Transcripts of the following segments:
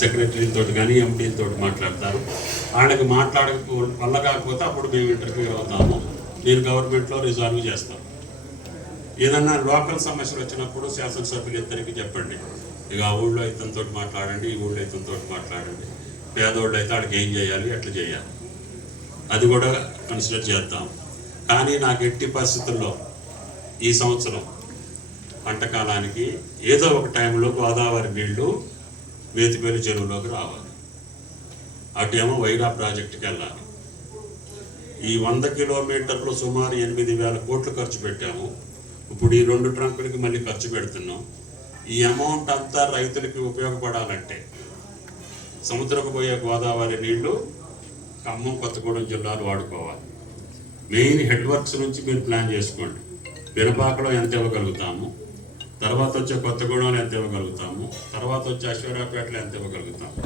సెక్రటరీలతో కానీ ఎంపీలతో మాట్లాడతారు. ఆయనకు మాట్లాడక వల్ల కాకపోతే అప్పుడు మేము ఇంటర్వ్యూ అవుతాము. నేను గవర్నమెంట్లో రిజాల్వ్ చేస్తాం ఏదన్నా లోకల్ సమస్యలు వచ్చినప్పుడు శాసనసభ్యులు ఇద్దరికి చెప్పండి. ఇక ఆ ఊళ్ళో ఇతనితో మాట్లాడండి ఈ ఊళ్ళో ఇతనితో మాట్లాడండి. పేదోళ్ళు అయితే ఆడికి ఏం చేయాలి ఎట్లా చేయాలి? అది కూడా కన్సిడర్ చేద్దాం. కానీ నాకు ఎట్టి పరిస్థితుల్లో ఈ సంవత్సరం పంటకాలానికి ఏదో ఒక టైంలో గోదావరి నీళ్ళు వేతిపల్లి చెరువులోకి రావాలి. అటేమో వైరా ప్రాజెక్టుకి వెళ్ళాలి. ఈ వంద కిలోమీటర్లు సుమారు ఎనిమిది వేల కోట్లు ఖర్చు పెట్టాము. ఇప్పుడు ఈ రెండు ట్రంకులకి మళ్ళీ ఖర్చు పెడుతున్నాం. ఈ అమౌంట్ అంతా రైతులకి ఉపయోగపడాలంటే సముద్రకు పోయే గోదావరి నీళ్ళు ఖమ్మం కొత్తగూడెం జిల్లాలు వాడుకోవాలి. మెయిన్ హెడ్ వర్క్స్ నుంచి మీరు ప్లాన్ చేసుకోండి. పినపాకలో ఎంత ఇవ్వగలుగుతాము? తర్వాత వచ్చే కొత్తగూడెంలో ఎంత ఇవ్వగలుగుతాము? తర్వాత వచ్చే అశ్వరాపేటలో ఎంత ఇవ్వగలుగుతాము?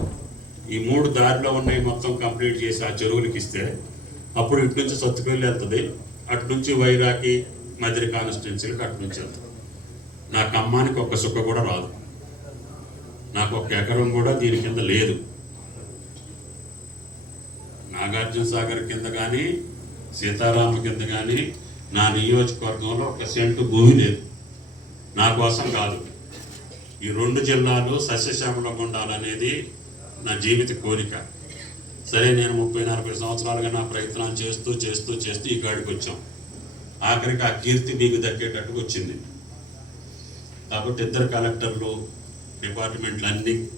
ఈ మూడు దారిలో ఉన్నాయి మొత్తం కంప్లీట్ చేసి ఆ చెరువులకి ఇస్తే అప్పుడు ఇటు నుంచి సత్తుపల్లి వెళ్తుంది అటు నుంచి వైరాకి మధురి కాన్స్టిట్యున్సీలకు అటు నుంచి వెళ్తుంది. నాకు అమ్మానికి ఒక్క సుఖ కూడా రాదు. నాకు ఒక ఎకరం కూడా దీని కింద లేదు. నాగార్జున సాగర్ కింద కానీ సీతారామ కింద కానీ నా నియోజకవర్గంలో ఒక సెంటు భూమి లేదు. నా కోసం కాదు. ఈ రెండు జిల్లాలు సస్యశ్యామలంగా ఉండాలనేది నా జీవిత కోరిక. సరే నేను ముప్పై నలభై సంవత్సరాలుగా నా ప్రయత్నాలు చేస్తూ చేస్తూ చేస్తూ ఈ కాడికి వచ్చాం. ఆఖరికి ఆ కీర్తి మీకు దక్కేటట్టుకు వచ్చింది. కాబట్టి ఇద్దరు కలెక్టర్లు డిపార్ట్మెంట్లు అన్నీ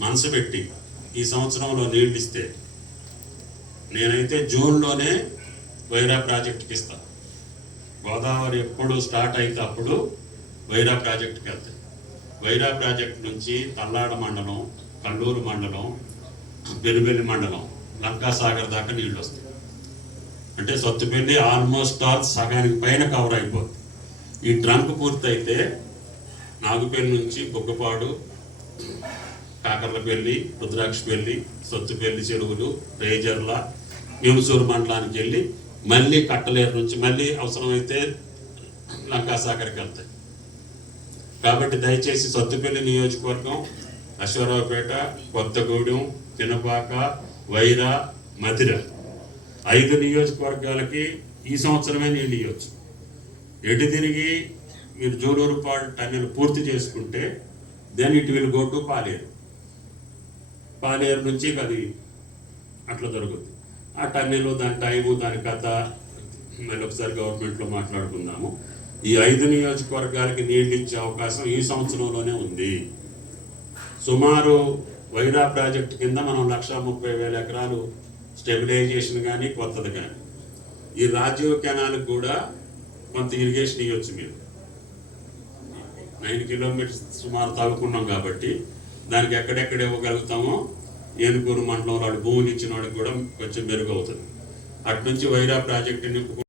మనసు పెట్టి ఈ సంవత్సరంలో నీళ్ళు ఇస్తే నేనైతే జూన్లోనే వైరా ప్రాజెక్ట్కి ఇస్తాను గోదావరి ఎప్పుడు స్టార్ట్ అయితే అప్పుడు వైరా ప్రాజెక్టుకి వెళ్తాయి వైరా ప్రాజెక్ట్ నుంచి తల్లాడ మండలం కల్లూరు మండలం పెరుబెల్లి మండలం లంకాసాగర్ దాకా నీళ్ళు వస్తాయి. అంటే సత్తుపల్లి ఆల్మోస్ట్ ఆల్ సగానికి పైన కవర్ అయిపోతుంది ఈ ట్రంక్ పూర్తయితే నాగుపల్లి నుంచి బొగ్గపాడు కాకర్లపల్లి రుద్రాక్షపల్లి సత్తుపల్లి చెరువులు రేజర్ల నిమసూరు మండలానికి వెళ్ళి మళ్ళీ కట్టలేరు నుంచి మళ్ళీ అవసరమైతే లంకాసాగర్కి వెళ్తాయి. కాబట్టి దయచేసి సత్తుపల్లి నియోజకవర్గం అశ్వరావుపేట కొత్తగూడెం తినపాక వైరా మధిర. ఐదు నియోజకవర్గాలకి ఈ సంవత్సరమే నీళ్ళు ఇవ్వచ్చు. ఎటు తిరిగి మీరు జోలూరు పాడు టన్నెల్ పూర్తి చేసుకుంటే then it will go to Paleru. Paleru నుంచి అది అట్లా జరుగుతుంది ఆ టన్నెల్ దాని టైము దాని కథ మళ్ళీ ఒకసారి గవర్నమెంట్లో మాట్లాడుకుందాము. ఈ ఐదు నియోజకవర్గాలకి నీళ్ళు ఇచ్చే అవకాశం ఈ సంవత్సరంలోనే ఉంది. సుమారు వైడా ప్రాజెక్ట్ కింద మనం లక్ష ముప్పై వేల ఎకరాలు స్టెబిలైజేషన్ కానీ కొత్తది కానీ ఈ రాజీవ్ కెనాల్కి కూడా కొంత ఇరిగేషన్ ఇవ్వచ్చు మీరు. నైన్ కిలోమీటర్స్ సుమారు తవ్వుకున్నాం కాబట్టి దానికి ఎక్కడెక్కడ ఇవ్వగలుగుతామో ఏనుకూరు మండలంలో వాడు భూమిని ఇచ్చిన వాడికి కూడా కొంచెం మెరుగవుతుంది. అటు నుంచి వైరా ప్రాజెక్టు నింపుకు